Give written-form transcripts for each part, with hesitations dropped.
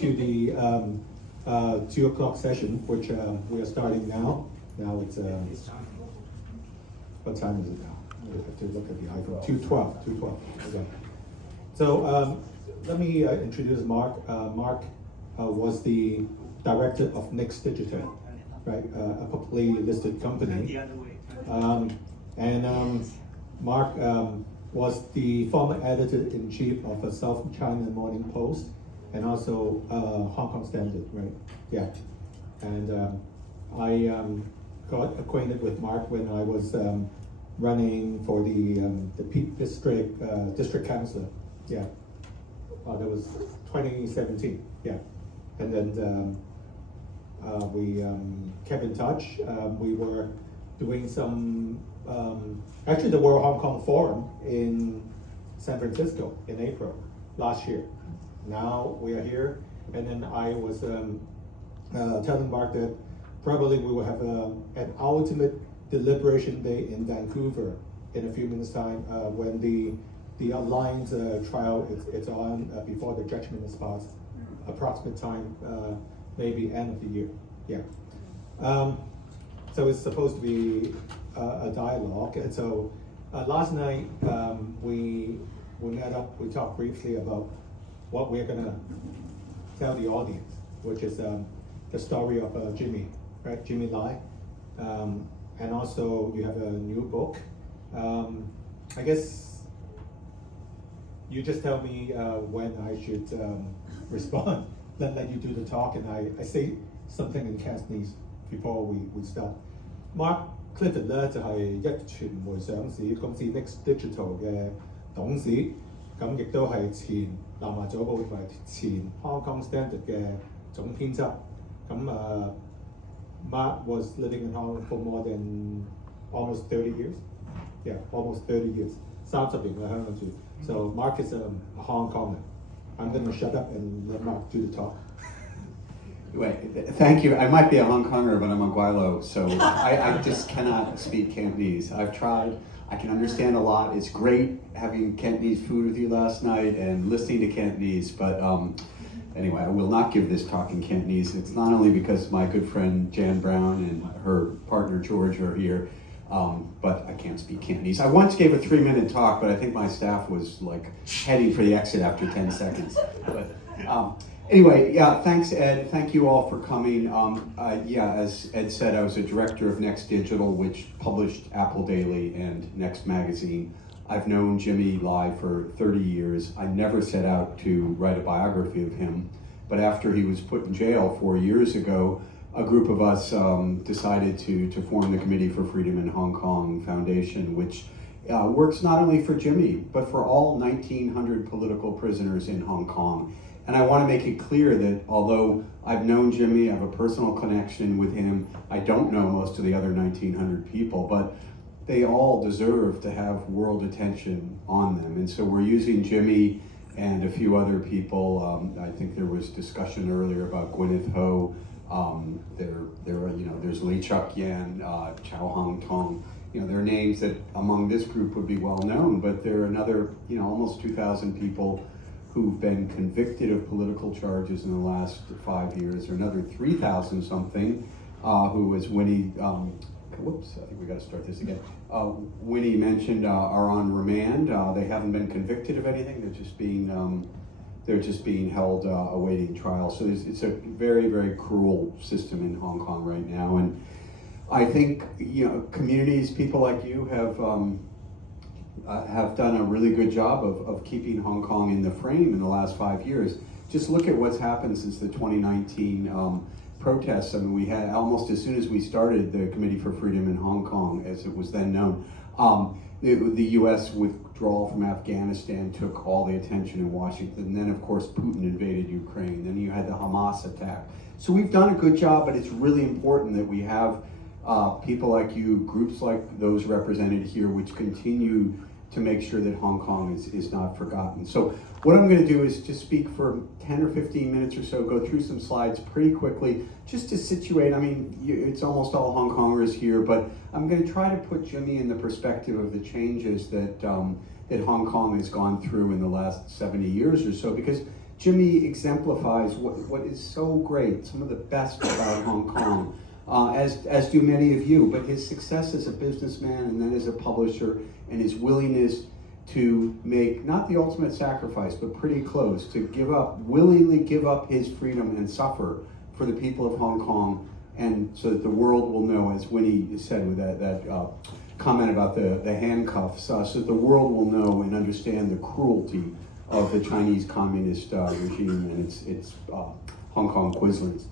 to the 2 o'clock session, which we are starting now. Now it's, what time is it now? I have to look at the iPhone. 2:12. Okay. So let me introduce Mark. Mark was the director of Next Digital, right? A publicly listed company. Mark was the former editor-in-chief of the South China Morning Post and also Hong Kong Standard, right? Yeah. And I got acquainted with Mark when I was running for the Peak District Councillor. Yeah. That was 2017. Yeah. And then we kept in touch. We were doing some, actually the World Hong Kong Forum in San Francisco in April last year. Now we are here, and then I was telling Mark that probably we will have an ultimate deliberation day in Vancouver in a few minutes time when the Alliance trial is on before the judgment is passed. Approximate time, maybe end of the year. Yeah. So it's supposed to be a dialogue, and so last night we met up. We talked briefly about what we're gonna tell the audience, which is the story of Jimmy, right? Jimmy Lai, and also you have a new book. I guess you just tell me when I should respond. Let you do the talk, and I say something in Cantonese before we start. Mark Clifford 咧就係一傳媒上市公司 Next Digital 嘅董事，咁亦都係前南華早報同埋前 Hong Kong Standard 嘅總編輯。咁Mark was living in Hong Kong for more than almost 30 years. Yeah, almost 30 years. 30年喺香港住。So Mark is a Hong Konger. I'm going to shut up and let Mark do the talk. Wait, thank you. I might be a Hong Konger, but I'm a Guaylo, so I just cannot speak Cantonese. I've tried. I can understand a lot. It's great having Cantonese food with you last night and listening to Cantonese, but anyway, I will not give this talk in Cantonese. It's not only because my good friend Jan Brown and her partner George are here, but I can't speak Cantonese. I once gave a 3-minute talk, but I think my staff was like heading for the exit after 10 seconds. But, anyway, yeah, thanks Ed. Thank you all for coming. Yeah, as Ed said, I was a director of Next Digital, which published Apple Daily and Next Magazine. I've known Jimmy Lai for 30 years. I never set out to write a biography of him, but after he was put in jail 4 years ago, a group of us decided to form the Committee for Freedom in Hong Kong Foundation, which works not only for Jimmy, but for all 1,900 political prisoners in Hong Kong. And I want to make it clear that although I've known Jimmy, I have a personal connection with him, I don't know most of the other 1,900 people, but they all deserve to have world attention on them. And so we're using Jimmy and a few other people. I think there was discussion earlier about Gwyneth Ho. There's Lee Chuk Yan, Chow Hong Tong. There are names that among this group would be well known, but there are another, almost 2,000 people who've been convicted of political charges in the last 5 years, or another 3,000 something, who, as Winnie, whoops, I think we got to start this again. Winnie mentioned are on remand. They haven't been convicted of anything. They're just being held awaiting trial. So it's a very, very cruel system in Hong Kong right now. And I think communities, people like you have done a really good job of keeping Hong Kong in the frame in the last 5 years. Just look at what's happened since the 2019 protests. I mean, we had almost as soon as we started the Committee for Freedom in Hong Kong, as it was then known, the U.S. withdrawal from Afghanistan took all the attention in Washington. And then, of course, Putin invaded Ukraine. Then you had the Hamas attack. So we've done a good job, but it's really important that we have people like you, groups like those represented here, which continue to make sure that Hong Kong is not forgotten. So what I'm going to do is just speak for 10 or 15 minutes or so, go through some slides pretty quickly, just to situate. I mean, it's almost all Hong Kongers here, but I'm going to try to put Jimmy in the perspective of the changes that Hong Kong has gone through in the last 70 years or so, because Jimmy exemplifies what is so great, some of the best about Hong Kong, as do many of you, but his success as a businessman and then as a publisher, and his willingness to make, not the ultimate sacrifice, but pretty close, to willingly give up his freedom and suffer for the people of Hong Kong, and so that the world will know, as Winnie said with that comment about the handcuffs, so that the world will know and understand the cruelty of the Chinese Communist regime and its Hong Kong Quislings.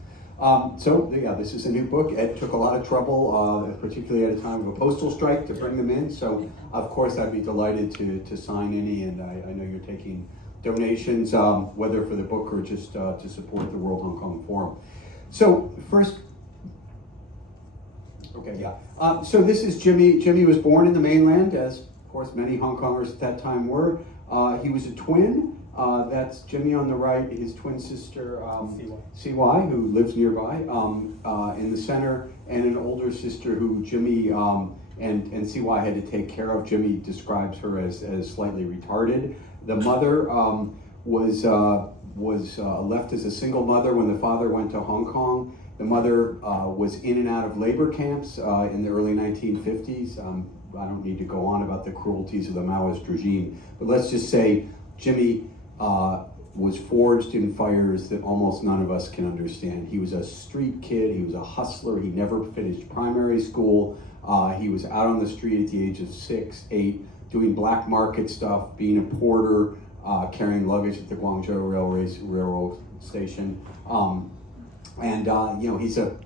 This is a new book. Ed took a lot of trouble, particularly at a time of a postal strike, to bring them in. So, of course, I'd be delighted to sign any, and I know you're taking donations, whether for the book or just to support the World Hong Kong Forum. So, first, so this is Jimmy. Jimmy was born in the mainland, as, of course, many Hong Kongers at that time were. He was a twin. That's Jimmy on the right, his twin sister, CY, who lives nearby, in the center, and an older sister who Jimmy and CY had to take care of. Jimmy describes her as slightly retarded. The mother was left as a single mother when the father went to Hong Kong. The mother was in and out of labor camps in the early 1950s. I don't need to go on about the cruelties of the Maoist regime, but let's just say Jimmy was forged in fires that almost none of us can understand. He was a street kid, he was a hustler, he never finished primary school, he was out on the street at the age of 6, 8, doing black market stuff, being a porter, carrying luggage at the Guangzhou railroad station. He's a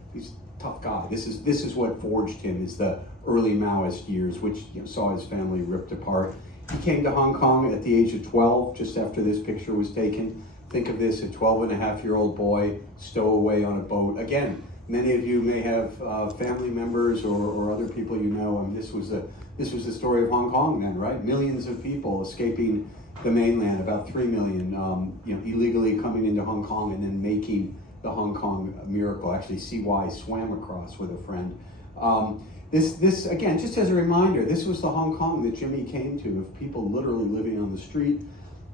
tough guy. This is what forged him, is the early Maoist years, which saw his family ripped apart. He came to Hong Kong at the age of 12, just after this picture was taken. Think of this, a 12-and-a-half-year-old boy stowaway on a boat. Again, many of you may have family members or other people you know, and this was the story of Hong Kong then, right? Millions of people escaping the mainland, about 3 million, illegally coming into Hong Kong and then making the Hong Kong miracle. Actually, CY swam across with a friend. This again, just as a reminder, this was the Hong Kong that Jimmy came to, of people literally living on the street.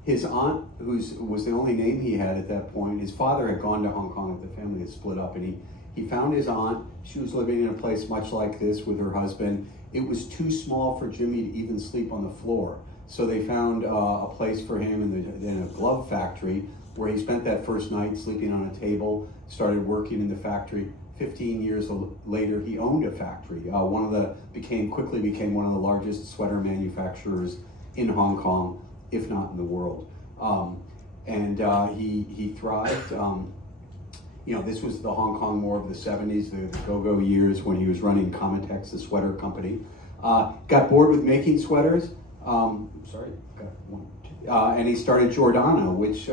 His aunt, who was the only name he had at that point, his father had gone to Hong Kong, the family had split up, and he found his aunt. She was living in a place much like this with her husband. It was too small for Jimmy to even sleep on the floor. So they found a place for him in a glove factory, where he spent that first night sleeping on a table, started working in the factory. 15 years later, he owned a factory. Quickly became one of the largest sweater manufacturers in Hong Kong, if not in the world. He thrived. This was the Hong Kong more of the 70s, the go-go years, when he was running Comitex, the sweater company. Got bored with making sweaters. And he started Giordano, which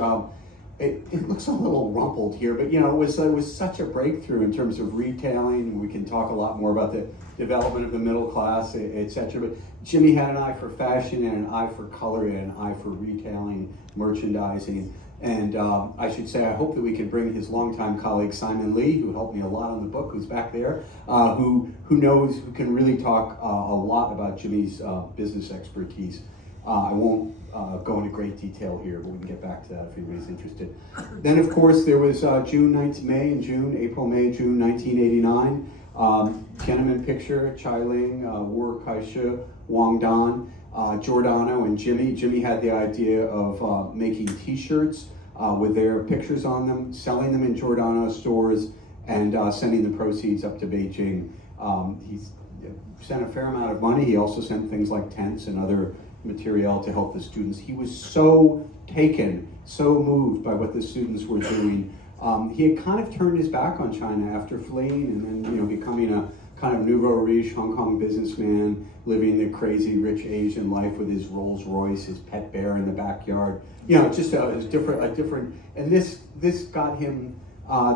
it looks a little rumpled here, but it was such a breakthrough in terms of retailing. We can talk a lot more about the development of the middle class, etc. But Jimmy had an eye for fashion and an eye for color and an eye for retailing, merchandising. And I should say, I hope that we can bring his longtime colleague Simon Lee, who helped me a lot on the book, who's back there, who can really talk a lot about Jimmy's business expertise. I won't go into great detail here, but we can get back to that if anybody's interested. Then, of course, there was April, May, June 1989. Tiananmen picture, Chai Ling, Wu Kai-shi, Wang Dan, Giordano, and Jimmy. Jimmy had the idea of making T-shirts with their pictures on them, selling them in Giordano stores, and sending the proceeds up to Beijing. He sent a fair amount of money. He also sent things like tents and other material to help the students. He was so taken, so moved by what the students were doing. He had kind of turned his back on China after fleeing and then becoming a kind of nouveau riche Hong Kong businessman, living the crazy rich Asian life with his Rolls Royce, his pet bear in the backyard. Just a different. And this got him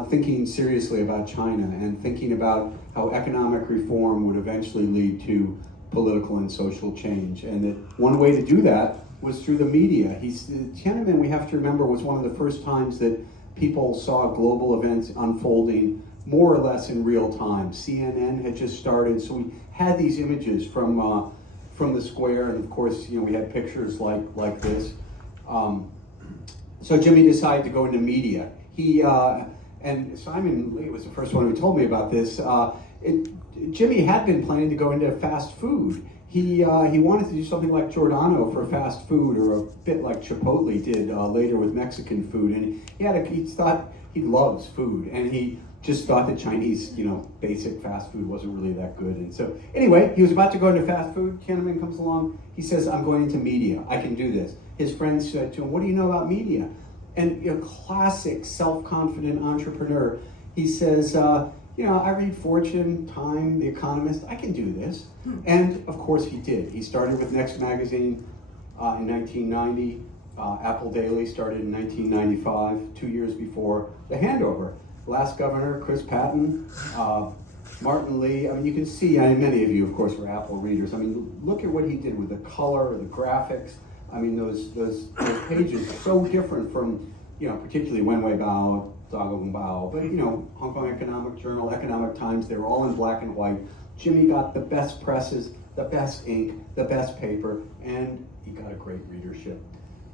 thinking seriously about China and thinking about how economic reform would eventually lead to political and social change, and that one way to do that was through the media. Tiananmen, we have to remember, was one of the first times that people saw global events unfolding more or less in real time. CNN had just started, so we had these images from the square, and of course, we had pictures like this. So Jimmy decided to go into media. And Simon Lee was the first one who told me about this. Jimmy had been planning to go into fast food. He wanted to do something like Giordano for fast food, or a bit like Chipotle did later with Mexican food. And he thought he loves food, and he just thought that Chinese, basic fast food wasn't really that good. And so anyway, he was about to go into fast food. Kahneman comes along. He says, "I'm going into media. I can do this." His friends said to him, "What do you know about media?" And classic self-confident entrepreneur, he says, I read Fortune, Time, The Economist. I can do this. And of course he did. He started with Next Magazine in 1990. Apple Daily started in 1995, 2 years before the handover. Last governor, Chris Patton, Martin Lee. You can see, many of you, of course, were Apple readers. Look at what he did with the color, the graphics. Those pages are so different from, particularly Wenwei Bao, Zhang Bao, but Hong Kong Economic Journal, Economic Times, they were all in black and white. Jimmy got the best presses, the best ink, the best paper, and he got a great readership.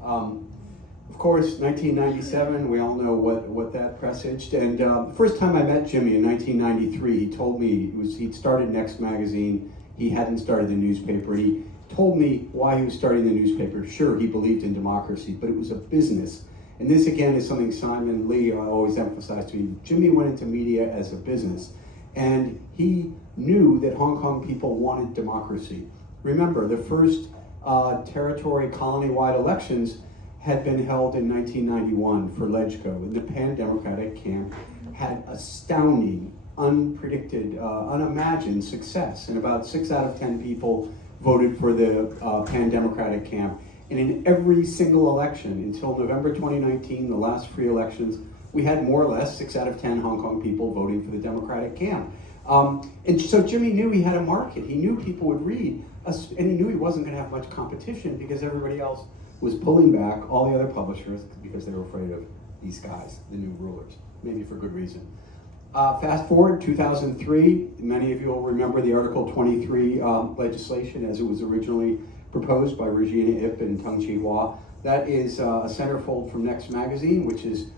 Of course, 1997, we all know what that presaged. And the first time I met Jimmy in 1993, he told me he'd started Next Magazine. He hadn't started the newspaper. He told me why he was starting the newspaper. Sure, he believed in democracy, but it was a business. And this, again, is something Simon Lee always emphasized to me. Jimmy went into media as a business, and he knew that Hong Kong people wanted democracy. Remember, the first territory colony-wide elections had been held in 1991 for LegCo, and the pan-democratic camp had astounding, unpredicted, unimagined success, and about 6 out of 10 people voted for the pan-democratic camp. And in every single election until November 2019, the last free elections, we had more or less 6 out of 10 Hong Kong people voting for the Democratic camp. And so Jimmy knew he had a market. He knew people would read, and he knew he wasn't going to have much competition because everybody else was pulling back, all the other publishers, because they were afraid of these guys, the new rulers, maybe for good reason. Fast forward, 2003, many of you will remember the Article 23 legislation as it was originally proposed by Regina Ip and Tung Chi Hua. That is a centerfold from Next Magazine, which is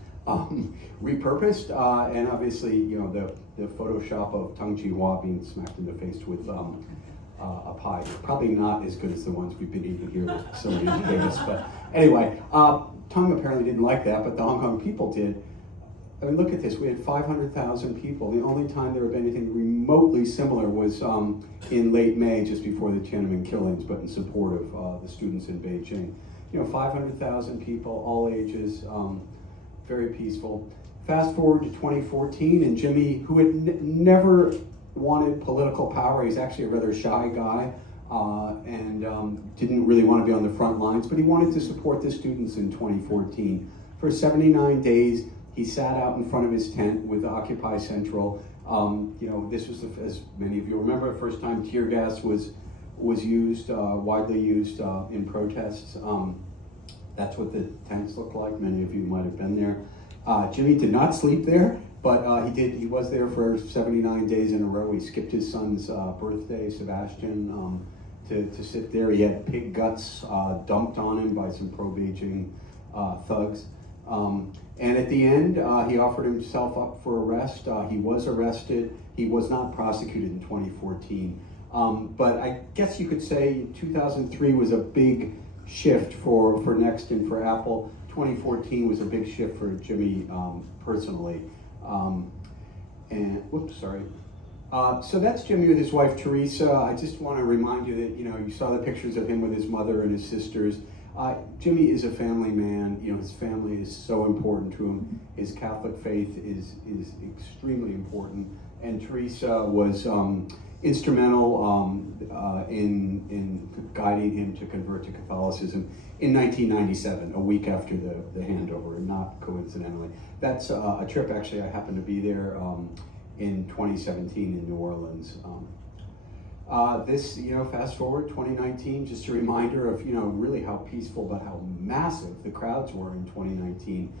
repurposed, and obviously, the Photoshop of Tung Chi Hua being smacked in the face with a pie. Probably not as good as the ones we've been eating here with so many Davis, but anyway, Tung apparently didn't like that, but the Hong Kong people did. Look at this, we had 500,000 people. The only time there had been anything remotely similar was in late May, just before the Tiananmen killings, but in support of the students in Beijing. 500,000 people, all ages, very peaceful. Fast forward to 2014, and Jimmy, who had never wanted political power, he's actually a rather shy guy, and didn't really want to be on the front lines, but he wanted to support the students in 2014. For 79 days, he sat out in front of his tent with Occupy Central. This was, as many of you remember, the first time tear gas was used, widely used in protests. That's what the tents look like. Many of you might have been there. Jimmy did not sleep there, but he was there for 79 days in a row. He skipped his son's birthday, Sebastian, to sit there. He had pig guts dumped on him by some pro-Beijing thugs. And at the end, he offered himself up for arrest. He was arrested. He was not prosecuted in 2014. But I guess you could say 2003 was a big shift for Next and for Apple. 2014 was a big shift for Jimmy personally. So that's Jimmy with his wife, Teresa. I just want to remind you that, you saw the pictures of him with his mother and his sisters. Jimmy is a family man. His family is so important to him. His Catholic faith is extremely important. And Teresa was instrumental in guiding him to convert to Catholicism in 1997, a week after the handover, and not coincidentally. That's a trip, actually, I happened to be there in 2017 in New Orleans. Fast forward, 2019, just a reminder of, really how peaceful but how massive the crowds were in 2019.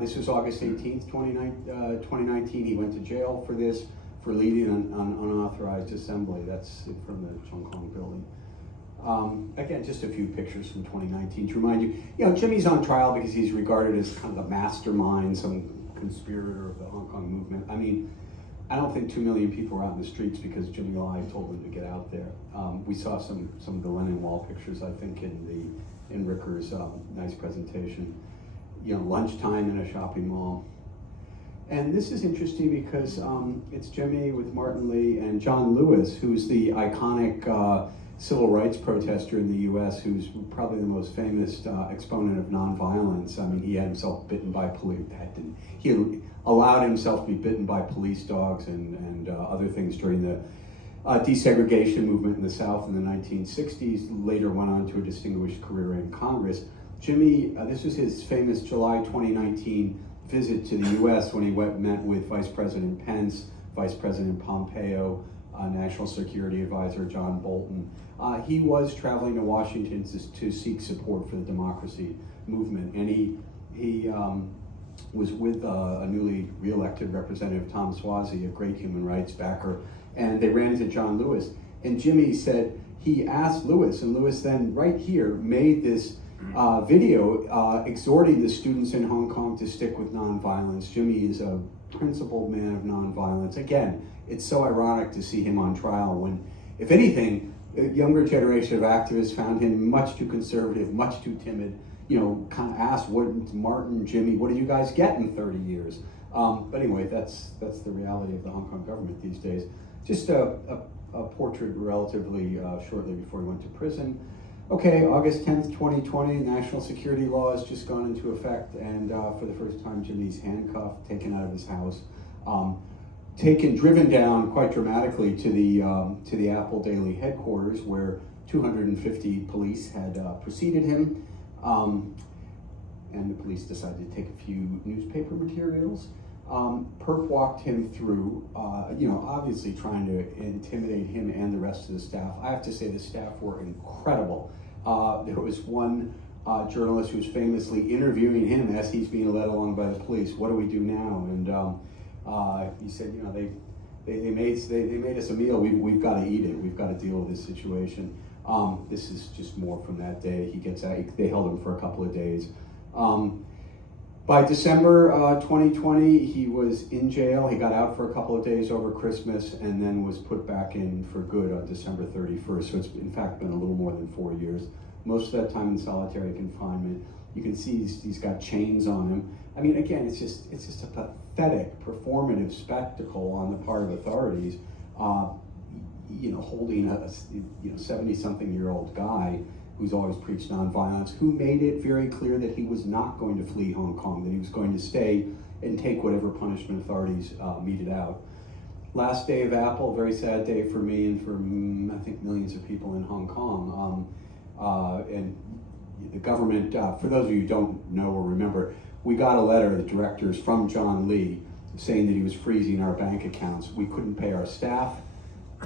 This was August 18th, 2019. He went to jail for this, for leading an unauthorized assembly. That's from the Chung Kong building. Again, just a few pictures from 2019 to remind you, Jimmy's on trial because he's regarded as kind of the mastermind, some conspirator of the Hong Kong movement. I mean, I don't think 2 million people were out in the streets because Jimmy Lai told them to get out there. We saw some of the Lenin Wall pictures, I think, in Ricker's nice presentation. Lunchtime in a shopping mall. And this is interesting because it's Jimmy with Martin Lee and John Lewis, who's the iconic civil rights protester in the US, who's probably the most famous exponent of nonviolence. I mean, he had himself bitten by police. He allowed himself to be bitten by police dogs and other things during the desegregation movement in the South in the 1960s, later went on to a distinguished career in Congress. Jimmy, this was his famous July 2019 visit to the US when he met with Vice President Pence, Vice President Pompeo, National Security Advisor John Bolton. He was traveling to Washington to seek support for the democracy movement, and he was with a newly re-elected Representative Tom Suozzi, a great human rights backer, and they ran into John Lewis. And Jimmy said he asked Lewis, and Lewis then right here made this video exhorting the students in Hong Kong to stick with nonviolence. Jimmy is a principled man of nonviolence. Again, it's so ironic to see him on trial when, if anything, a younger generation of activists found him much too conservative, much too timid, kind of asked, Martin, Jimmy, what do you guys get in 30 years? But anyway, that's the reality of the Hong Kong government these days. Just a portrait relatively shortly before he went to prison. Okay, August 10th, 2020, national security law has just gone into effect, and for the first time, Jimmy's handcuffed, taken out of his house, driven down quite dramatically to the Apple Daily headquarters, where 250 police had preceded him, and the police decided to take a few newspaper materials. Perp walked him through, obviously trying to intimidate him and the rest of the staff. I have to say the staff were incredible. There was one journalist who was famously interviewing him as he's being led along by the police. What do we do now? And he said, they made us a meal. We've got to eat it. We've got to deal with this situation. This is just more from that day. He gets out. They held him for a couple of days. By December 2020, he was in jail. He got out for a couple of days over Christmas and then was put back in for good on December 31st. So it's in fact been a little more than 4 years. Most of that time in solitary confinement. You can see he's got chains on him. I mean, again, it's just a pathetic, performative spectacle on the part of authorities. Holding a 70-something-year-old guy who's always preached nonviolence, who made it very clear that he was not going to flee Hong Kong, that he was going to stay and take whatever punishment authorities meted out. Last day of Apple, very sad day for me and for, I think, millions of people in Hong Kong. And the government, for those of you who don't know or remember, we got a letter, the directors, from John Lee saying that he was freezing our bank accounts. We couldn't pay our staff,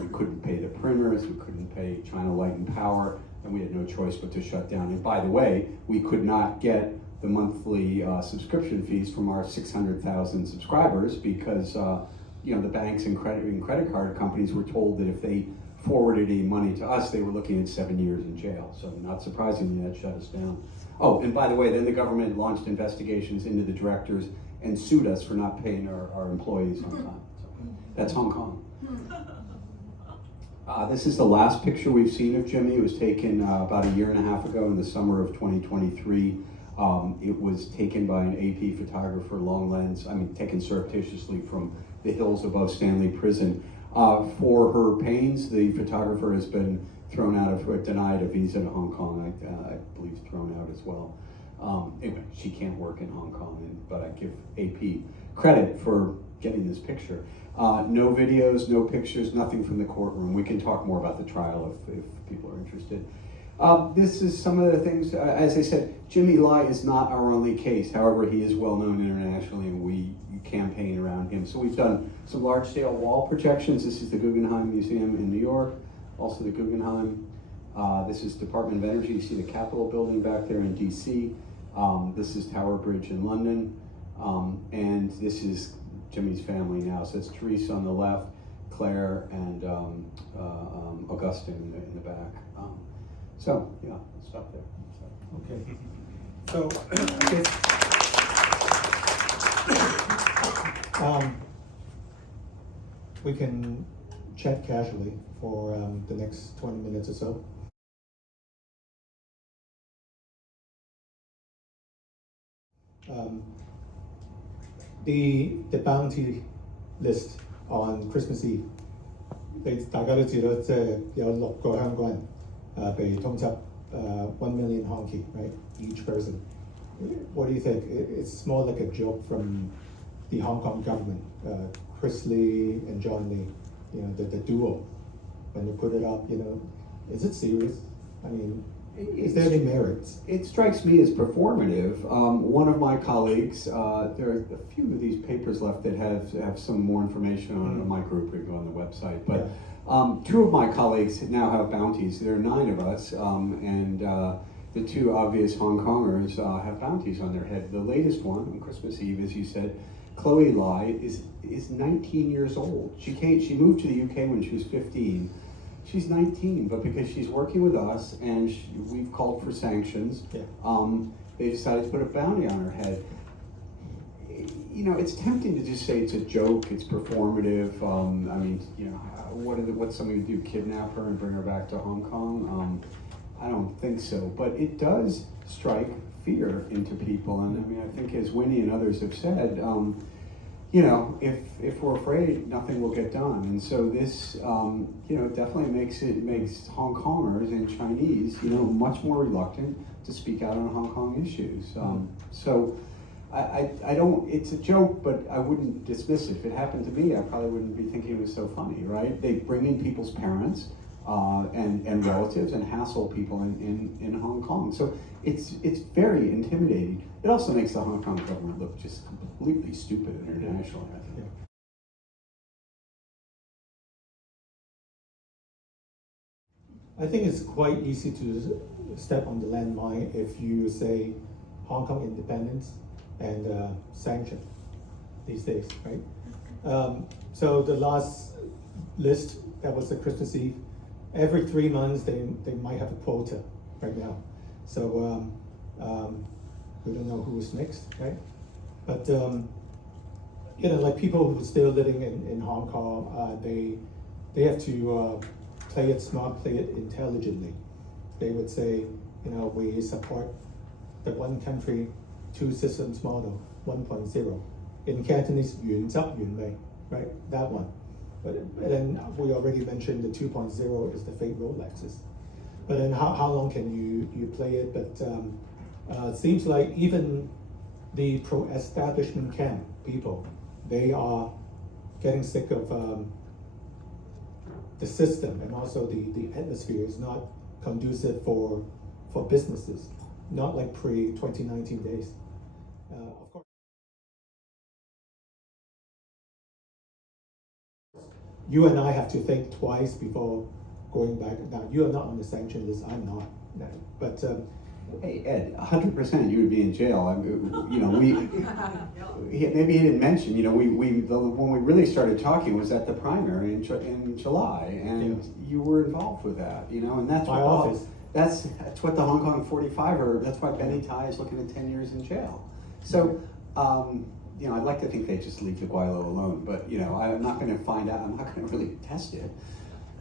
we couldn't pay the printers, we couldn't pay China Light and Power, and we had no choice but to shut down. And by the way, we could not get the monthly subscription fees from our 600,000 subscribers because the banks and credit card companies were told that if they forwarded any money to us, they were looking at 7 years in jail. So not surprisingly, that shut us down. Oh, and by the way, then the government launched investigations into the directors and sued us for not paying our employees on time. So that's Hong Kong. This is the last picture we've seen of Jimmy. It was taken about a year and a half ago in the summer of 2023. It was taken by an AP photographer, long lens, taken surreptitiously from the hills above Stanley Prison. For her pains, the photographer has been denied a visa to Hong Kong, I believe thrown out as well. Anyway, she can't work in Hong Kong, but I give AP credit for getting this picture. No videos, no pictures, nothing from the courtroom. We can talk more about the trial if people are interested. This is some of the things, as I said, Jimmy Lai is not our only case. However, he is well known internationally and we campaign around him. So we've done some large scale wall projections. This is the Guggenheim Museum in New York, also the Guggenheim. This is Department of Energy. You see the Capitol building back there in DC. This is Tower Bridge in London. And this is Jimmy's family now. So it's Therese on the left, Claire and Augustine in the back. So yeah, I'll stop there. Okay. So I guess we can chat casually for the next 20 minutes or so. The bounty list on Christmas Eve， 大家都知道，即係有6個香港人被通緝，1 million honky, right? Each person. What do you think? It's more like a joke from the Hong Kong government. Chris Lee and John Lee, you know, the duo. When you put it up, you know, is it serious? I mean, is there any merits? It strikes me as performative. One of my colleagues, there are a few of these papers left that have some more information on my group. We go on the website, but two of my colleagues now have bounties. There are 9 of us, and the 2 obvious Hong Kongers have bounties on their head. The latest one on Christmas Eve, as you said, Chloe Lai is 19 years old. She moved to the UK when she was 15. She's 19, but because she's working with us and we've called for sanctions, they decided to put a bounty on her head. You know, it's tempting to just say it's a joke, it's performative. I mean, you know, what's somebody do? Kidnap her and bring her back to Hong Kong? I don't think so, but it does strike fear into people. And I mean, I think as Winnie and others have said, you know, if we're afraid, nothing will get done. And so this, you know, definitely makes Hong Kongers and Chinese, you know, much more reluctant to speak out on Hong Kong issues. So I don't, it's a joke, but I wouldn't dismiss it. If it happened to me, I probably wouldn't be thinking it was so funny, right? They bring in people's parents and relatives and hassle people in Hong Kong. So it's very intimidating. It also makes the Hong Kong government look just completely stupid internationally, I think. I think it's quite easy to step on the landmine if you say Hong Kong independence and sanction these days, right? So the last list, that was the Christmas Eve. Every 3 months, they might have a quota right now. So we don't know who is next, right? But you know, like people who are still living in Hong Kong, they have to play it smart, play it intelligently. They would say, you know, we support the one country, 2 systems model, 1.0. In Cantonese, 原汁原味, right? That one. But then we already mentioned the 2.0 is the fake Rolexes. But then how long can you play it? But it seems like even the pro-establishment camp people, they are getting sick of the system, and also the atmosphere is not conducive for businesses, not like pre-2019 days. Of course, you and I have to think twice before going back. Now, you are not on the sanction list, I'm not. No. But hey, Ed, 100% you would be in jail. I mean, you know, maybe he didn't mention, you know, when we really started talking was at the primary in July, and you were involved with that, you know, and that's my office. That's what the Hong Kong 45 are. That's why Benny Tai is looking at 10 years in jail. So, you know, I'd like to think they just leave the Guilo alone, but you know, I'm not going to find out. I'm not going to really test it.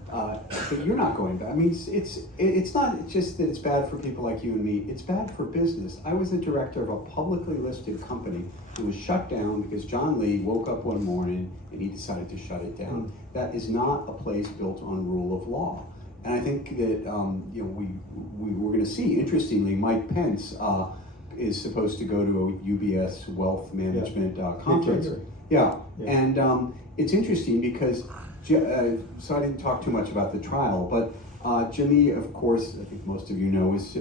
But you're not going to. I mean, it's not just that it's bad for people like you and me. It's bad for business. I was the director of a publicly listed company that was shut down because John Lee woke up one morning and he decided to shut it down. That is not a place built on rule of law. And I think that you know, we're going to see. Interestingly, Mike Pence is supposed to go to a UBS wealth management conference. And it's interesting because. So I didn't talk too much about the trial, but Jimmy, of course, I think most of you know, is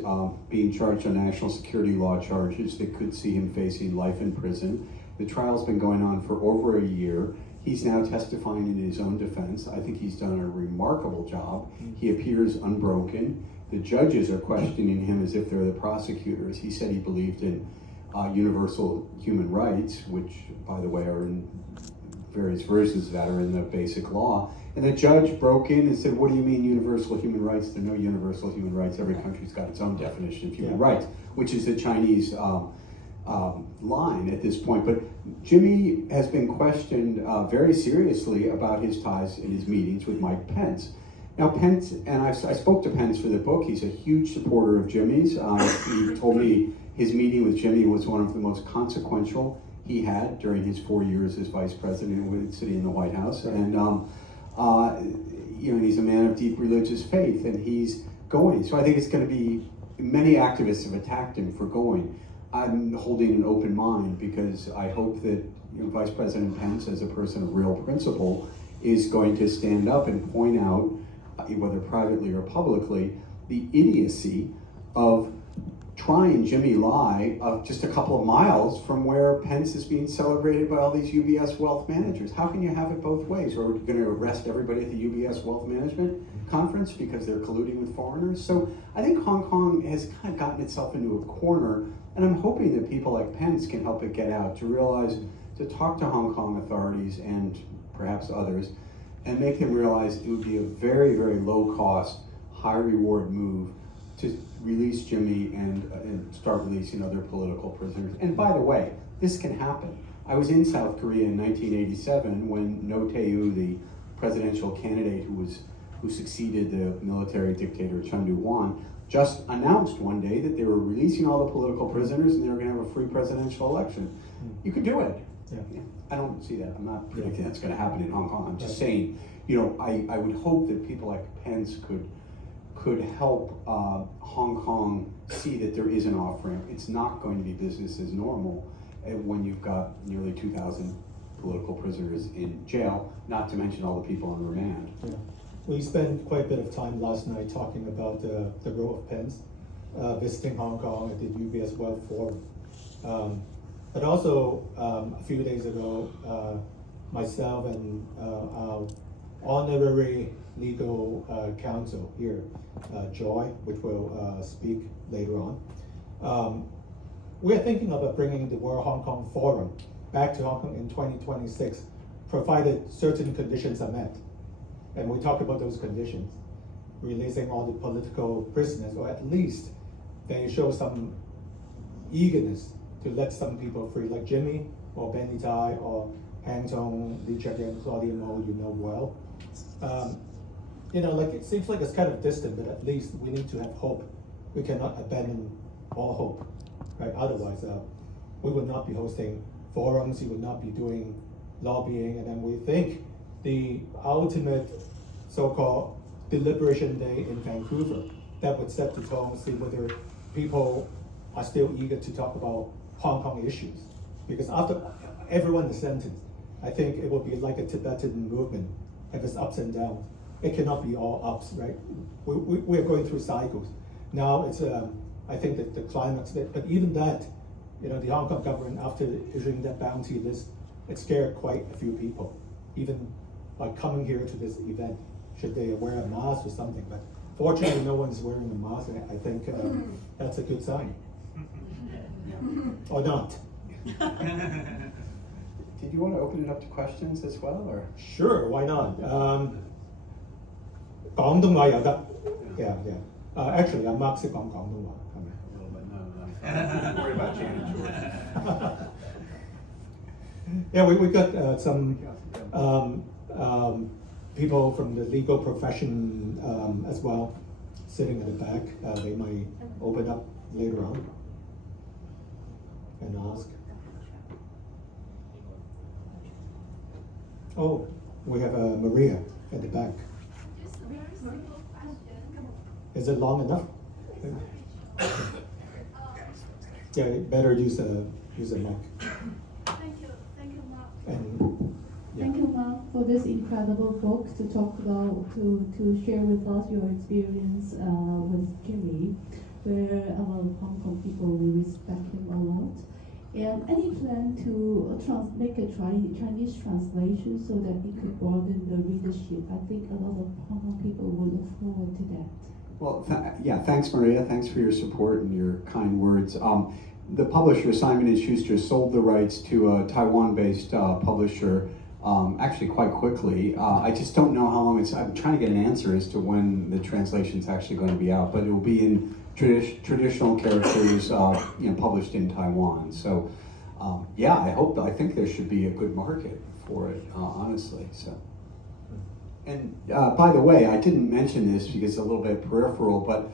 being charged on national security law charges that could see him facing life in prison. The trial's been going on for over a year. He's now testifying in his own defense. I think he's done a remarkable job. He appears unbroken. The judges are questioning him as if they're the prosecutors. He said he believed in universal human rights, which, by the way, are various versions of that are in the basic law. And the judge broke in and said, what do you mean universal human rights? There are no universal human rights. Every country's got its own definition of human rights, which is the Chinese line at this point. But Jimmy has been questioned very seriously about his ties in his meetings with Mike Pence. Now Pence, and I spoke to Pence for the book, he's a huge supporter of Jimmy's. He told me his meeting with Jimmy was one of the most consequential he had during his 4 years as vice president sitting in the White House. And you know, he's a man of deep religious faith, and he's going. So I think it's going to be, many activists have attacked him for going. I'm holding an open mind because I hope that, you know, Vice President Pence, as a person of real principle, is going to stand up and point out, whether privately or publicly, the idiocy of trying Jimmy Lai just a couple of miles from where Pence is being celebrated by all these UBS wealth managers. How can you have it both ways? Or are we going to arrest everybody at the UBS wealth management conference because they're colluding with foreigners? So I think Hong Kong has kind of gotten itself into a corner, and I'm hoping that people like Pence can help it get out, to realize, to talk to Hong Kong authorities and perhaps others, and make them realize it would be a very, very low cost, high reward move to release Jimmy and start releasing other political prisoners. And by the way, this can happen. I was in South Korea in 1987 when No Tae-woo, the presidential candidate who succeeded the military dictator Chun Doo-hwan, just announced one day that they were releasing all the political prisoners and they were going to have a free presidential election. You could do it. Yeah. I don't see that. I'm not predicting that's going to happen in Hong Kong. I'm just saying, you know, I would hope that people like Pence could help Hong Kong see that there is an off-ramp. It's not going to be business as normal when you've got nearly 2,000 political prisoners in jail, not to mention all the people on remand. Yeah. We spent quite a bit of time last night talking about the role of Pence, visiting Hong Kong at the UBS World Forum. But also, a few days ago, myself and our honorary legal counsel here, Joy, which will speak later on. We're thinking about bringing the World Hong Kong Forum back to Hong Kong in 2026, provided certain conditions are met. And we talk about those conditions, releasing all the political prisoners, or at least they show some eagerness to let some people free, like Jimmy, or Benny Tai, or Hang Tong, Li Cheqian, Claudia Mo, you know well. You know, like, it seems like it's kind of distant, but at least we need to have hope. We cannot abandon all hope, right? Otherwise, we would not be hosting forums, we would not be doing lobbying, and then we think the ultimate so-called deliberation day in Vancouver, that would set the tone, see whether people are still eager to talk about Hong Kong issues. Because after everyone is sentenced, I think it will be like a Tibetan movement, have its ups and downs. It cannot be all ups, right? We're going through cycles. Now it's, I think that the climax, but even that, you know, the Hong Kong government, after issuing that bounty list, it scared quite a few people, even by coming here to this event. Should they wear a mask or something? But fortunately, no one's wearing a mask, and I think that's a good sign. Or not. Did you want to open it up to questions as well, or? Sure, why not? 廣東話有得 Yeah. Actually, I'm not 識講廣東話，係咪？ A little bit, no. Don't worry about Jan and George. Yeah, we got some people from the legal profession as well, sitting at the back. They might open up later on and ask. Oh, we have Maria at the back. Just a very simple question. Is it long enough? Yeah, better use a mic. Thank you, Mark. And yeah. Thank you, Mark, for this incredible book to talk about, to share with us your experience with Jimmy, where a lot of Hong Kong people, we respect him a lot. And any plan to make a Chinese translation so that it could broaden the readership? I think a lot of Hong Kong people will look forward to that. Well, yeah, thanks, Maria. Thanks for your support and your kind words. The publisher, Simon & Schuster, sold the rights to a Taiwan-based publisher actually quite quickly. I just don't know how long I'm trying to get an answer as to when the translation's actually going to be out, but it will be in traditional characters, published in Taiwan. So, yeah, I think there should be a good market for it, honestly. So, and by the way, I didn't mention this because it's a little bit peripheral, but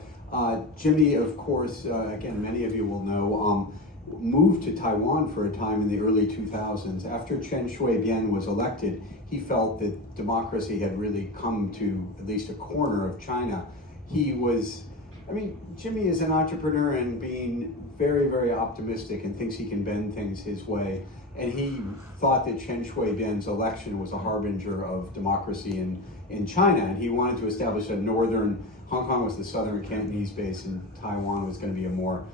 Jimmy, of course, again, many of you will know, moved to Taiwan for a time in the early 2000s. After Chen Shui-bian was elected, he felt that democracy had really come to at least a corner of China. Jimmy is an entrepreneur and being very, very optimistic and thinks he can bend things his way. And he thought that Chen Shui-bian's election was a harbinger of democracy in China. And he wanted to establish a northern, Hong Kong was the southern Cantonese base, and Taiwan was going to be a more,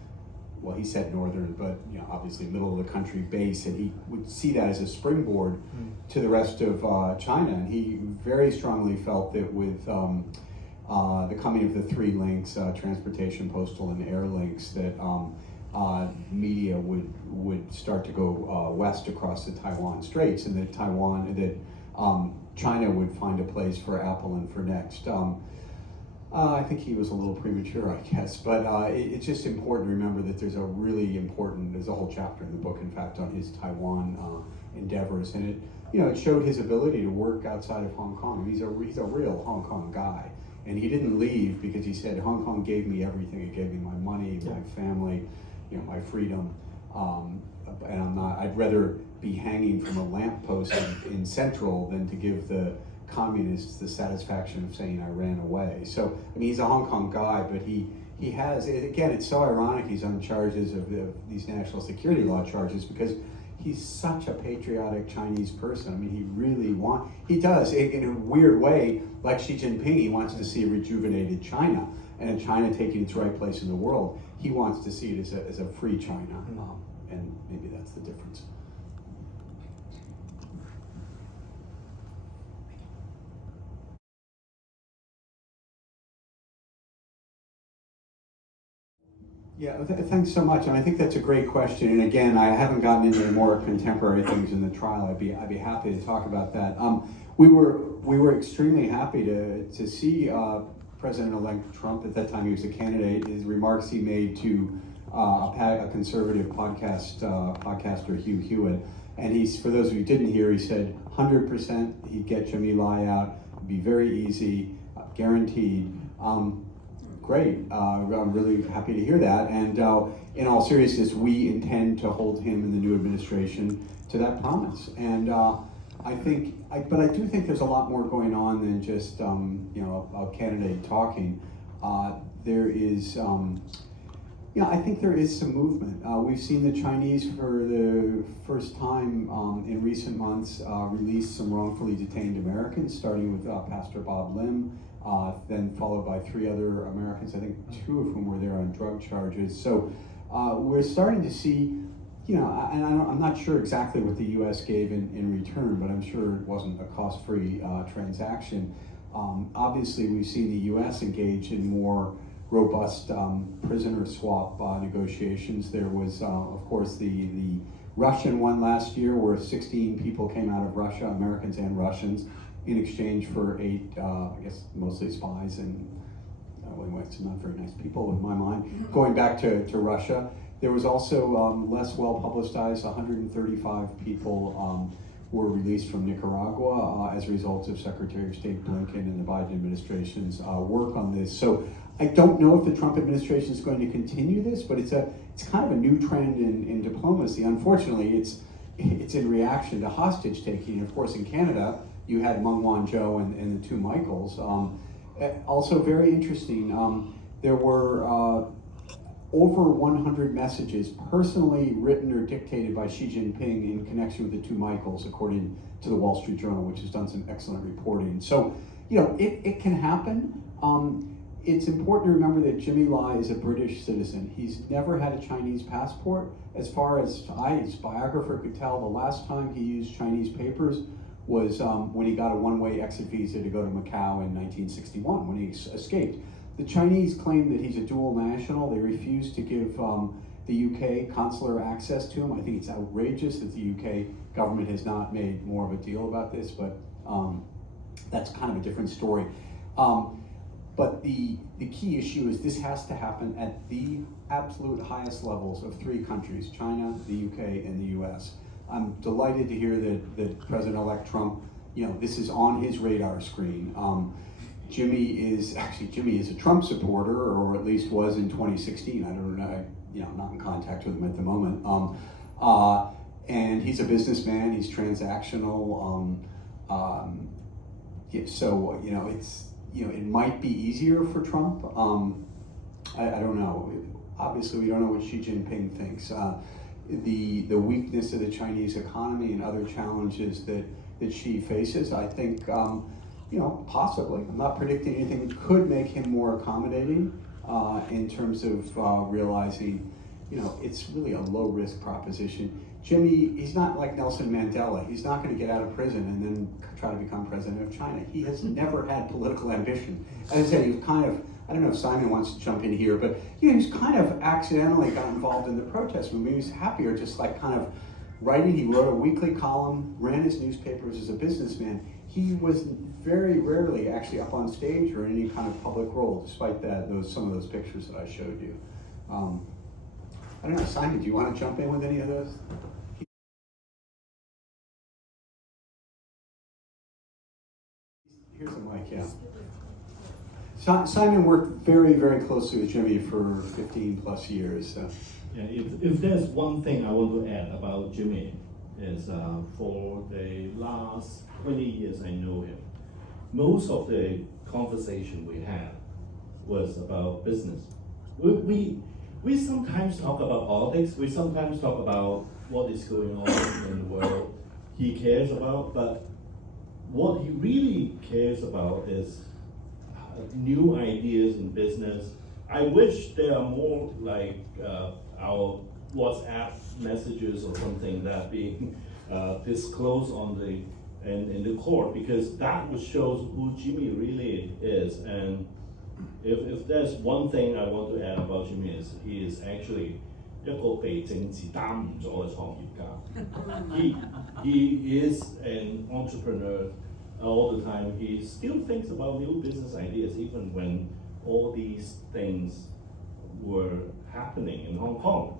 well, he said northern, but obviously middle of the country base, and he would see that as a springboard to the rest of China. And he very strongly felt that with the coming of the three links, transportation, postal, and air links, that media would start to go west across the Taiwan Straits, and that China would find a place for Apple and for Next. I think he was a little premature, I guess, but it's just important to remember that there's a whole chapter in the book, in fact, on his Taiwan endeavors, and it showed his ability to work outside of Hong Kong. He's a real Hong Kong guy, and he didn't leave because he said, Hong Kong gave me everything. It gave me my money, my family, my freedom, and I'd rather be hanging from a lamppost in Central than to give the communists the satisfaction of saying I ran away. So, he's a Hong Kong guy, but he has, again, it's so ironic he's on charges of these national security law charges, because he's such a patriotic Chinese person. He does, in a weird way, like Xi Jinping, he wants to see a rejuvenated China, and China taking its right place in the world. He wants to see it as a free China, and maybe that's the difference. Yeah, thanks so much, and I think that's a great question. And again, I haven't gotten into the more contemporary things in the trial. I'd be happy to talk about that. We were extremely happy to see President-elect Trump. At that time, he was a candidate. His remarks he made to a conservative podcaster, Hugh Hewitt, and for those of you who didn't hear, he said 100% he'd get Jimmy Lai out. It'd be very easy, guaranteed. Great, I'm really happy to hear that, and in all seriousness, we intend to hold him and the new administration to that promise. And but I do think there's a lot more going on than just a candidate talking. There is, I think there is some movement. We've seen the Chinese for the first time in recent months release some wrongfully detained Americans, starting with Pastor Bob Lim. Then followed by 3 other Americans, I think 2 of whom were there on drug charges. So we're starting to see, and I'm not sure exactly what the U.S. gave in return, but I'm sure it wasn't a cost-free transaction. Obviously, we've seen the U.S. engage in more robust prisoner swap negotiations. There was, of course, the Russian one last year, where 16 people came out of Russia, Americans and Russians, in exchange for 8, I guess mostly spies and some not very nice people in my mind, going back to Russia. There was also less well publicized, 135 people were released from Nicaragua as a result of Secretary of State Blinken and the Biden administration's work on this. So I don't know if the Trump administration is going to continue this, but it's kind of a new trend in diplomacy. Unfortunately, it's in reaction to hostage taking. Of course, in Canada, you had Meng Wanzhou and the 2 Michaels. Also very interesting, there were over 100 messages personally written or dictated by Xi Jinping in connection with the 2 Michaels, according to the Wall Street Journal, which has done some excellent reporting. So, it can happen. It's important to remember that Jimmy Lai is a British citizen. He's never had a Chinese passport. As far as his biographer could tell, the last time he used Chinese papers was when he got a one-way exit visa to go to Macau in 1961, when he escaped. The Chinese claim that he's a dual national. They refuse to give the UK consular access to him. I think it's outrageous that the UK government has not made more of a deal about this, but that's kind of a different story. But the key issue is this has to happen at the absolute highest levels of three countries, China, the UK, and the US. I'm delighted to hear that President-elect Trump, this is on his radar screen. Jimmy is a Trump supporter, or at least was in 2016. I don't know, I'm not in contact with him at the moment. And he's a businessman, he's transactional. So, it might be easier for Trump. I don't know. Obviously, we don't know what Xi Jinping thinks. The weakness of the Chinese economy and other challenges that Xi faces, I think, possibly. I'm not predicting anything that could make him more accommodating in terms of realizing, it's really a low-risk proposition. Jimmy, he's not like Nelson Mandela. He's not going to get out of prison and then try to become president of China. He has never had political ambition. As I said, he was kind of, I don't know if Simon wants to jump in here, but he's kind of accidentally got involved in the protest movement. He was happier just like kind of writing. He wrote a weekly column, ran his newspapers as a businessman. He was very rarely actually up on stage or in any kind of public role, despite some of those pictures that I showed you. I don't know, Simon, do you want to jump in with any of those? Here's the mic, yeah. Simon worked very, very closely with Jimmy for 15 plus years. So. Yeah, if there's one thing I want to add about Jimmy is for the last 20 years I know him, most of the conversation we had was about business. We sometimes talk about politics, we sometimes talk about what is going on in the world he cares about, but what he really cares about is new ideas in business. I wish there are more like our WhatsApp messages or something that being disclosed in the court, because that shows who Jimmy really is. And if there's one thing I want to add about Jimmy is he is actually 一個被政治耽誤咗嘅創業家。He is an entrepreneur all the time. He still thinks about new business ideas even when all these things were happening in Hong Kong.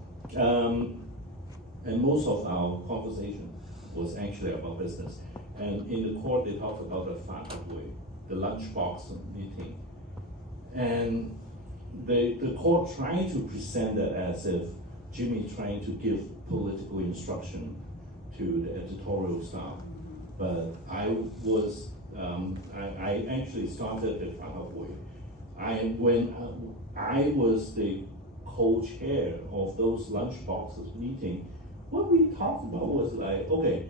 And most of our conversation was actually about business. And in the court, they talked about the lunchbox meeting. And the court tried to present it as if Jimmy trying to give political instruction to the editorial staff. But I actually started the when I was the co-chair of those lunchboxes meeting, what we talked about was like, okay,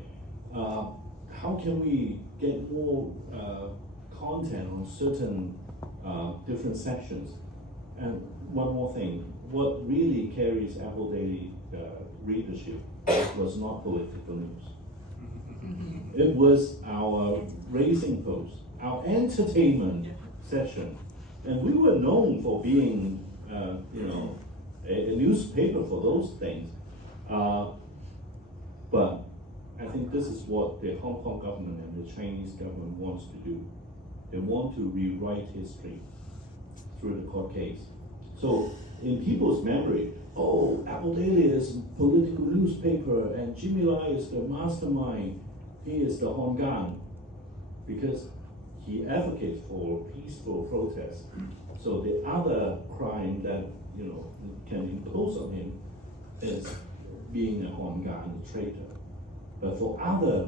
how can we get more content on certain different sections? And one more thing, what really carries Apple Daily readership was not political news. It was our racing post, our entertainment session. And we were known for being, a newspaper for those things. But I think this is what the Hong Kong government and the Chinese government wants to do. They want to rewrite history through the court case. So in people's memory, Apple Daily is a political newspaper and Jimmy Lai is the mastermind. He is the Hongan, because he advocates for peaceful protest. So the other crime that can impose on him is being a Hongan, a traitor. But for other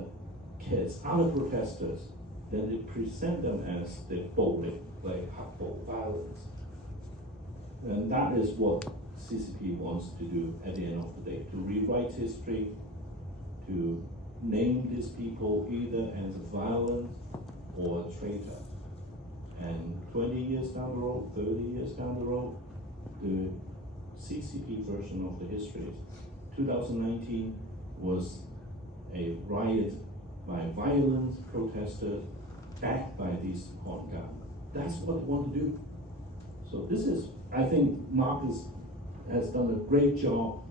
kids, other protesters, then they present them as the bully, like hateful violence. And that is what CCP wants to do at the end of the day, to rewrite history, to name these people either as a violent or a traitor. And 20 years down the road, 30 years down the road, the CCP version of the history is 2019 was a riot by violent protesters backed by these Hongan. That's what they want to do. So this is, I think Mark is has done a great job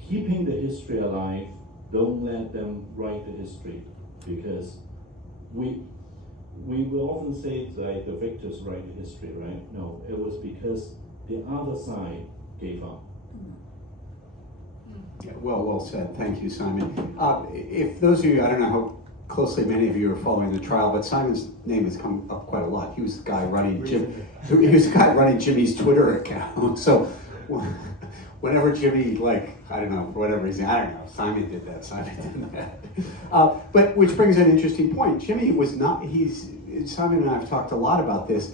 keeping the history alive. Don't let them write the history, because we will often say like the victors write the history, right? No, it was because the other side gave up. Yeah, well said. Thank you, Simon. If those of you, I don't know how closely many of you are following the trial, but Simon's name has come up quite a lot. He was the guy running Jimmy's Twitter account. So whenever Jimmy, like, I don't know, for whatever reason, I don't know, Simon did that, Simon did that. But which brings an interesting point. Jimmy was not, Simon and I have talked a lot about this.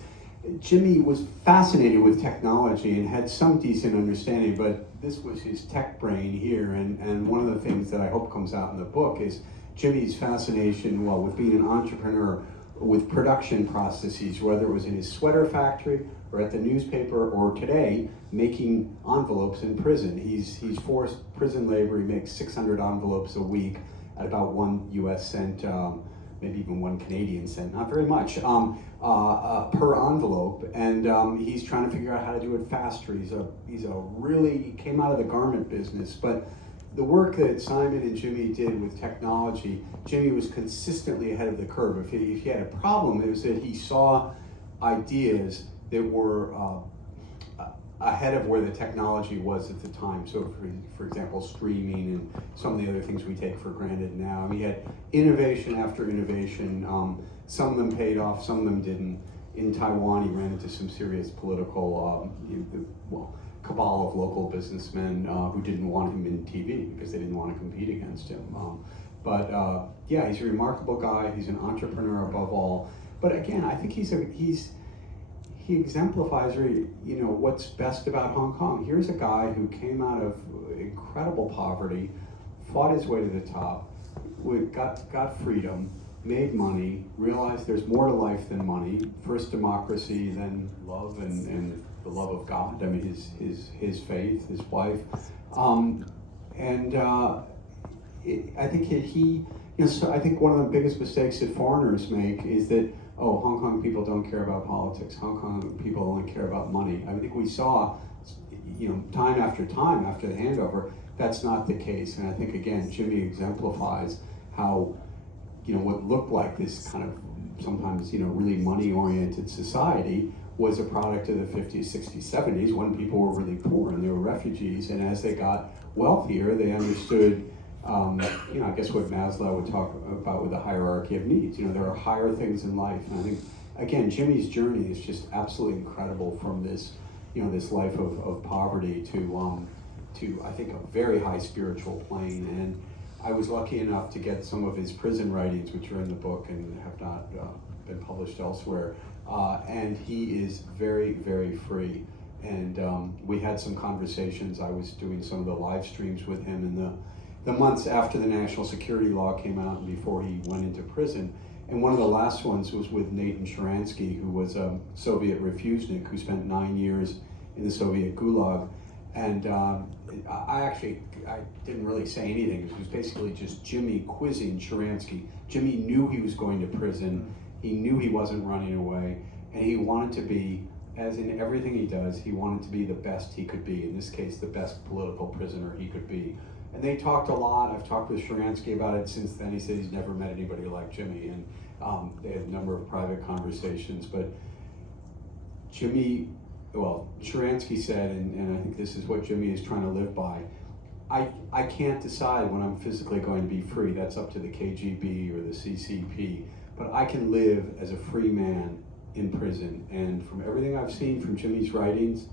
Jimmy was fascinated with technology and had some decent understanding, but this was his tech brain here, and one of the things that I hope comes out in the book is Jimmy's fascination, well, with being an entrepreneur, with production processes, whether it was in his sweater factory or at the newspaper, or today, making envelopes in prison. He's forced prison labor. He makes 600 envelopes a week at about 1 US cent, maybe even 1 Canadian cent, not very much, per envelope. And he's trying to figure out how to do it faster. He came out of the garment business, but the work that Simon and Jimmy did with technology, Jimmy was consistently ahead of the curve. If he had a problem, it was that he saw ideas that were ahead of where the technology was at the time. So for example, streaming and some of the other things we take for granted now. He had innovation after innovation. Some of them paid off, some of them didn't. In Taiwan, he ran into some serious political, cabal of local businessmen who didn't want him in TV because they didn't want to compete against him. Yeah, he's a remarkable guy. He's an entrepreneur above all. But again, I think he exemplifies what's best about Hong Kong. Here's a guy who came out of incredible poverty, fought his way to the top, got freedom, made money, realized there's more to life than money. First democracy, then love and the love of God. I mean, his faith, his wife, I think I think one of the biggest mistakes that foreigners make is that, oh, Hong Kong people don't care about politics. Hong Kong people only care about money. I think we saw, time after time after the handover, that's not the case. And I think again, Jimmy exemplifies how, what looked like this kind of sometimes, really money-oriented society was a product of the 50s, 60s, 70s when people were really poor and they were refugees. And as they got wealthier, they understood, I guess what Maslow would talk about with the hierarchy of needs. There are higher things in life. And I think, again, Jimmy's journey is just absolutely incredible from this, this life of poverty to I think, a very high spiritual plane. And I was lucky enough to get some of his prison writings, which are in the book and have not been published elsewhere. And he is very, very free. And we had some conversations. I was doing some of the live streams with him in the months after the national security law came out and before he went into prison. And one of the last ones was with Nathan Sharansky, who was a Soviet refusenik who spent 9 years in the Soviet Gulag. And I didn't really say anything. It was basically just Jimmy quizzing Sharansky. Jimmy knew he was going to prison. He knew he wasn't running away. And he wanted to be, as in everything he does, he wanted to be the best he could be. In this case, the best political prisoner he could be. And they talked a lot. I've talked with Sharansky about it since then. He said he's never met anybody like Jimmy. And they had a number of private conversations. But Sharansky said, and I think this is what Jimmy is trying to live by, I can't decide when I'm physically going to be free. That's up to the KGB or the CCP. But I can live as a free man in prison. And from everything I've seen from Jimmy's writings,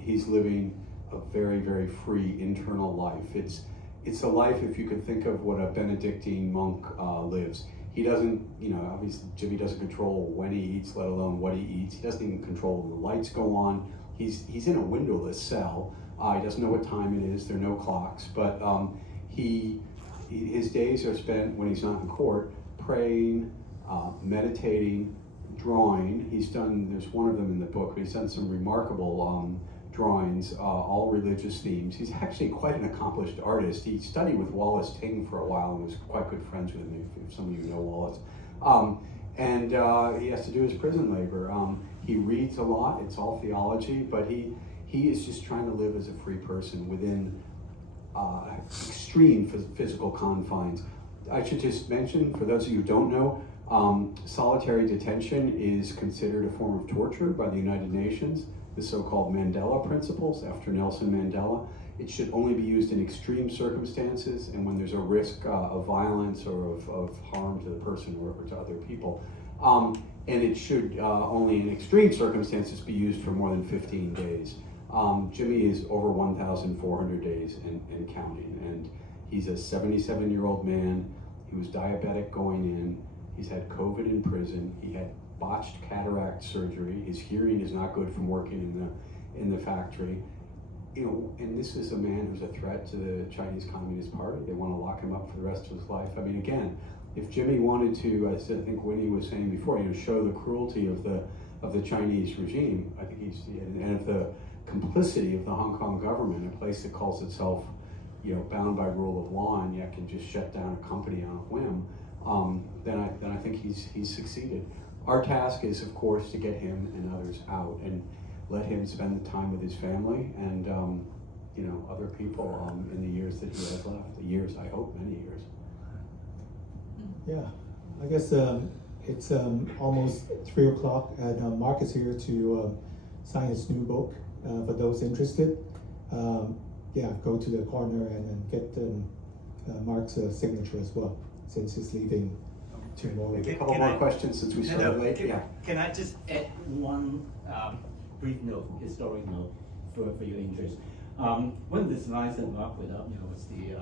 he's living a very, very free internal life. It's a life, if you could think of what a Benedictine monk lives. He doesn't, obviously Jimmy doesn't control when he eats, let alone what he eats. He doesn't even control when the lights go on. He's in a windowless cell. He doesn't know what time it is. There are no clocks. But his days are spent when he's not in court praying, meditating, drawing. There's one of them in the book, but he's done some remarkable drawings, all religious themes. He's actually quite an accomplished artist. He studied with Wallace Ting for a while and was quite good friends with him, if some of you know Wallace. He has to do his prison labor. He reads a lot. It's all theology, but he He is just trying to live as a free person within extreme physical confines. I should just mention, for those of you who don't know, solitary detention is considered a form of torture by the United Nations, the so-called Mandela principles after Nelson Mandela. It should only be used in extreme circumstances and when there's a risk of violence or of harm to the person or to other people. And it should only in extreme circumstances be used for more than 15 days. Jimmy is over 1,400 days and counting, and he's a 77-year-old man. He was diabetic going in. He's had COVID in prison. He had botched cataract surgery. His hearing is not good from working in the factory. You know, and this is a man who's a threat to the Chinese Communist Party. They want to lock him up for the rest of his life. I mean, again, if Jimmy wanted to, as I think Winnie was saying before, show the cruelty of the Chinese regime, I think and of the complicity of the Hong Kong government, a place that calls itself, bound by rule of law and yet can just shut down a company on a whim, then I think he's succeeded. Our task is, of course, to get him and others out and let him spend the time with his family and other people in the years that he has left. The years, I hope, many years. Yeah, I guess it's almost 3 o'clock, and Mark is here to sign his new book. For those interested, go to the corner and then get Mark's signature as well, since he's leaving tomorrow. Maybe a couple more questions since we started late. Can I just add one brief note, historic note, for your interest? One of the slides that Mark put up, was the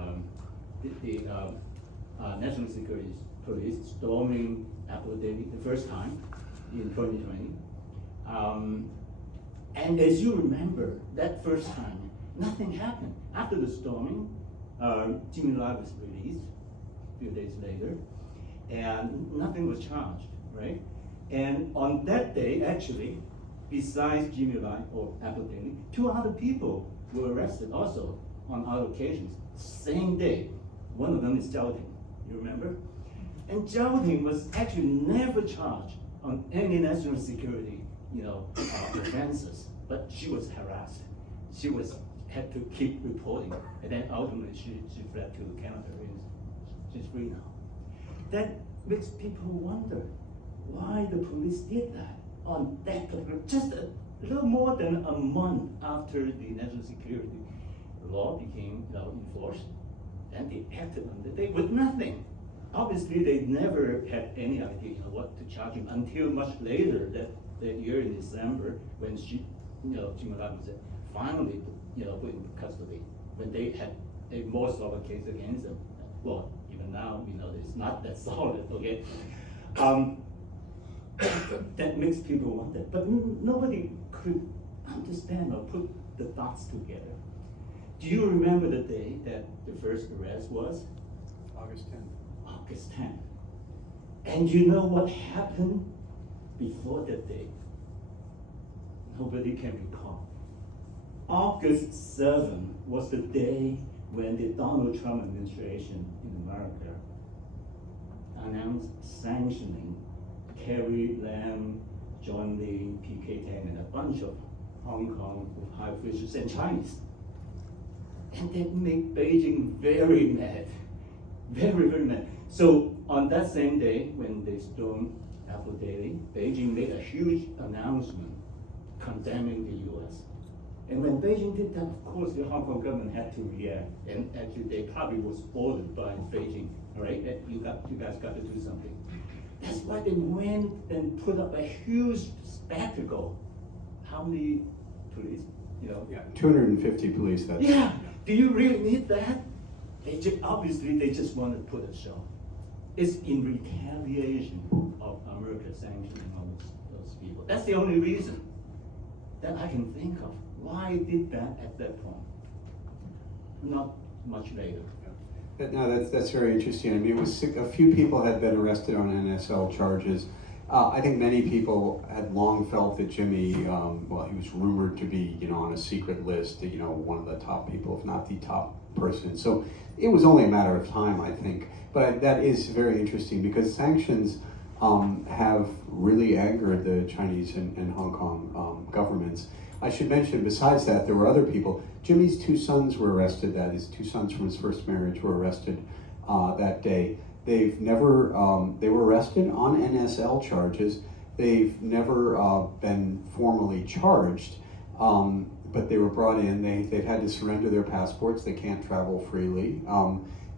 National Security Police storming Apple Daily the first time in 2020. And as you remember, that first time, nothing happened. After the storming, Jimmy Lai was released a few days later, and nothing was charged, right? And on that day, actually, besides Jimmy Lai or Apple Daily, 2 other people were arrested also on other occasions, same day. One of them is Zhao Ting, you remember? And Zhao Ting was actually never charged on any national security offenses, but she was harassed. She had to keep reporting, and then ultimately she fled to Canada, and she's free now. That makes people wonder why the police did that on that particular, just a little more than a month after the national security law became enforced, and they acted on the day with nothing. Obviously, they never had any idea what to charge him until much later that year in December when Jimmy Lai was finally put in custody, when they had a more solid case against him. Well, even now it's not that solid. Okay, that makes people wonder, but nobody could understand or put the dots together. Do you remember the day that the first arrest was? August 10th. August 10th. And you know what happened before that day? Nobody can recall. August 7th was the day when the Donald Trump administration in America announced sanctioning Carrie Lam, John Lee, PK Tang, and a bunch of Hong Kong high officials and Chinese. And that made Beijing very mad, very, very mad. So on that same day, when they stormed Apple Daily, Beijing made a huge announcement condemning the US. And when Beijing did that, of course, the Hong Kong government had to react. And actually, they probably was ordered by Beijing, all right, that you guys got to do something. That's why they went and put up a huge spectacle. How many police? 250 police. Yeah. Do you really need that? Obviously, they just want to put a show. It's in retaliation of America sanctioning all those people. That's the only reason that I can think of. Why did that at that point? Not much later. No, that's very interesting. I mean, it was a few people had been arrested on NSL charges. I think many people had long felt that Jimmy, he was rumored to be, on a secret list, one of the top people, if not the top person. So it was only a matter of time, I think. But that is very interesting because sanctions have really angered the Chinese and Hong Kong governments. I should mention, besides that, there were other people. Jimmy's 2 sons were arrested. That his 2 sons from his first marriage were arrested that day. They've never, they were arrested on NSL charges. They've never been formally charged, but they were brought in. They've had to surrender their passports. They can't travel freely.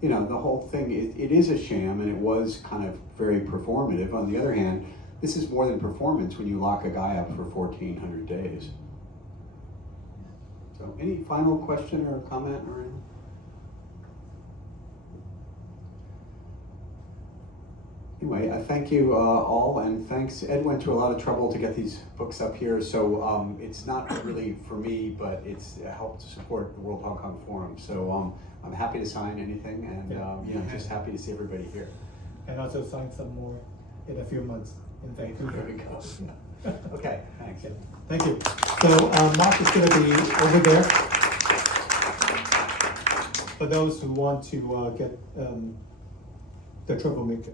You know, the whole thing, it is a sham, and it was kind of very performative. On the other hand, this is more than performance when you lock a guy up for 1,400 days. So, any final question or comment or anything? Anyway, I thank you all, and thanks. Ed went to a lot of trouble to get these books up here, so it's not really for me, but it's helped to support the World Hong Kong Forum. So I'm happy to sign anything, and you know, just happy to see everybody here. And also sign some more in a few months in Vancouver. There we go. Okay, thanks. Yeah, thank you. So Mark is going to be over there for those who want to get the troublemaker.